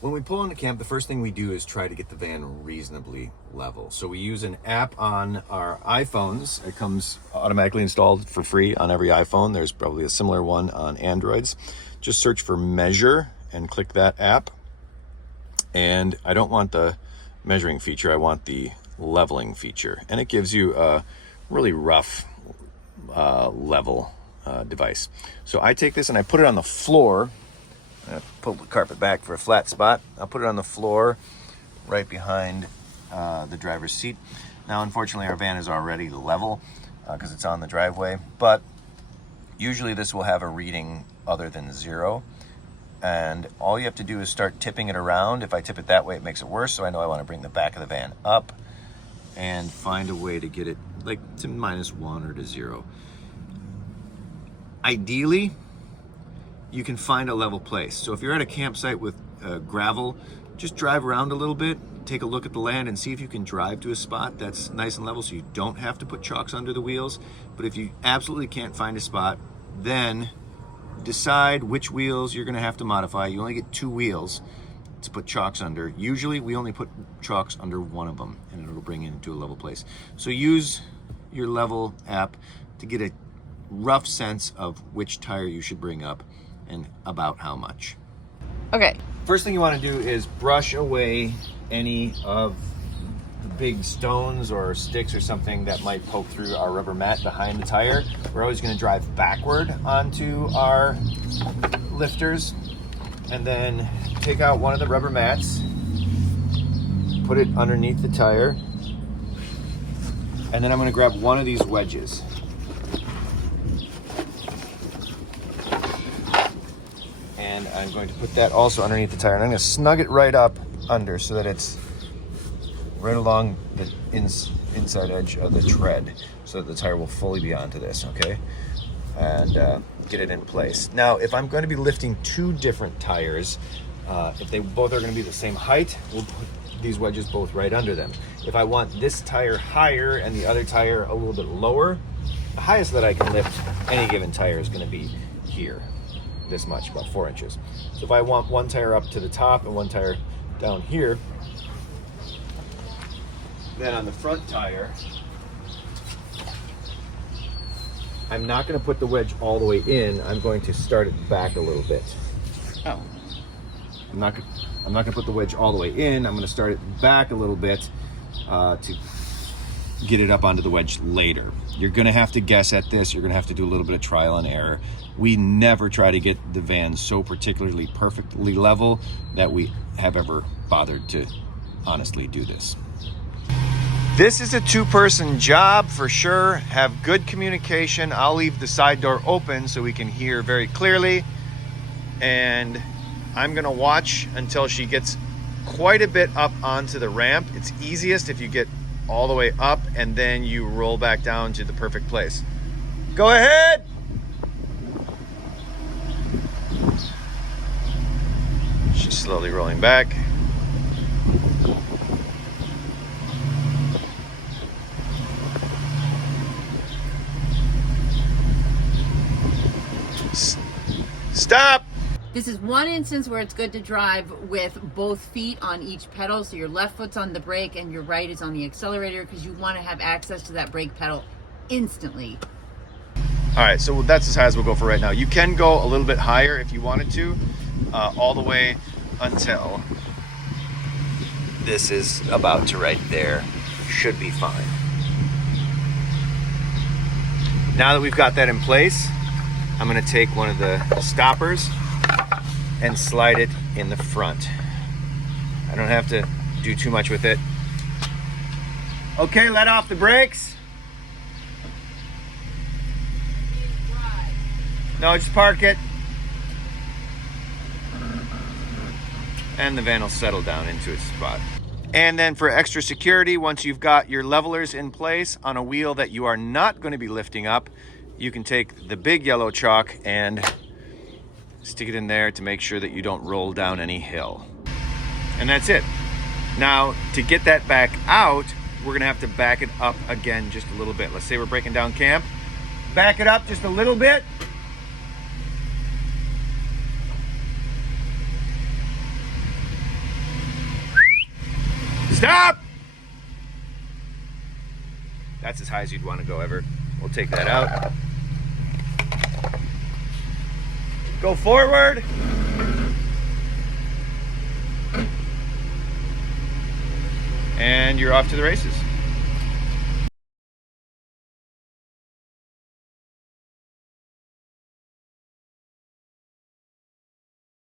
When we pull into camp, the first thing we do is try to get the van reasonably level. So we use an app on our iPhones. It comes automatically installed for free on every iPhone. There's probably a similar one on Androids. Just search for Measure and click that app. And I don't want the measuring feature, I want the leveling feature. And it gives you a really rough level device. So I take this and I put it on the floor. I pull the carpet back for a flat spot. I'll put it on the floor right behind the driver's seat. Now, unfortunately, our van is already level because it's on the driveway, but usually this will have a reading other than 0. And all you have to do is start tipping it around. If I tip it that way, it makes it worse, so I know I want to bring the back of the van up and find a way to get it like to -1 or to 0. Ideally, you can find a level place. So if you're at a campsite with gravel, just drive around a little bit, take a look at the land and see if you can drive to a spot that's nice and level so you don't have to put chocks under the wheels. But if you absolutely can't find a spot, then decide which wheels you're gonna have to modify. You only get 2 wheels to put chocks under. Usually we only put chocks under 1 of them and it'll bring it into a level place. So use your level app to get a rough sense of which tire you should bring up and about how much. Okay. First thing you want to do is brush away any of the big stones or sticks or something that might poke through our rubber mat behind the tire. We're always going to drive backward onto our lifters and then take out one of the rubber mats, put it underneath the tire, and then I'm going to grab one of these wedges. And I'm going to put that also underneath the tire. And I'm going to snug it right up under so that it's right along the inside edge of the tread so that the tire will fully be onto this, okay? And get it in place. Now, if I'm going to be lifting 2 different tires, if they both are going to be the same height, we'll put these wedges both right under them. If I want this tire higher and the other tire a little bit lower, the highest that I can lift any given tire is going to be here. This much, about 4 inches. So if I want one tire up to the top and one tire down here, then on the front tire, I'm not going to put the wedge all the way in. I'm going to start it back a little bit. Oh. I'm not going to put the wedge all the way in. I'm going to start it back a little bit to get it up onto the wedge later. You're going to have to guess at this. You're going to have to do a little bit of trial and error. We never try to get the van so particularly perfectly level that we have ever bothered to honestly do this. This is a 2-person job for sure. Have good communication. I'll leave the side door open so we can hear very clearly. And I'm going to watch until she gets quite a bit up onto the ramp. It's easiest if you get all the way up and then you roll back down to the perfect place. Go ahead. She's slowly rolling back. Stop! This is one instance where it's good to drive with both feet on each pedal. So your left foot's on the brake and your right is on the accelerator because you want to have access to that brake pedal instantly. All right, so that's as high as we'll go for right now. You can go a little bit higher if you wanted to, all the way until this is about to right there. Should be fine. Now that we've got that in place, I'm gonna take one of the stoppers and slide it in the front. I don't have to do too much with it. Okay, let off the brakes. No, just park it. And the van will settle down into its spot. And then for extra security, once you've got your levelers in place on a wheel that you are not going to be lifting up, you can take the big yellow chalk and stick it in there to make sure that you don't roll down any hill. And that's it. Now, to get that back out, we're gonna have to back it up again just a little bit. Let's say we're breaking down camp. Back it up just a little bit. Stop! That's as high as you'd want to go ever. We'll take that out. Go forward. And you're off to the races.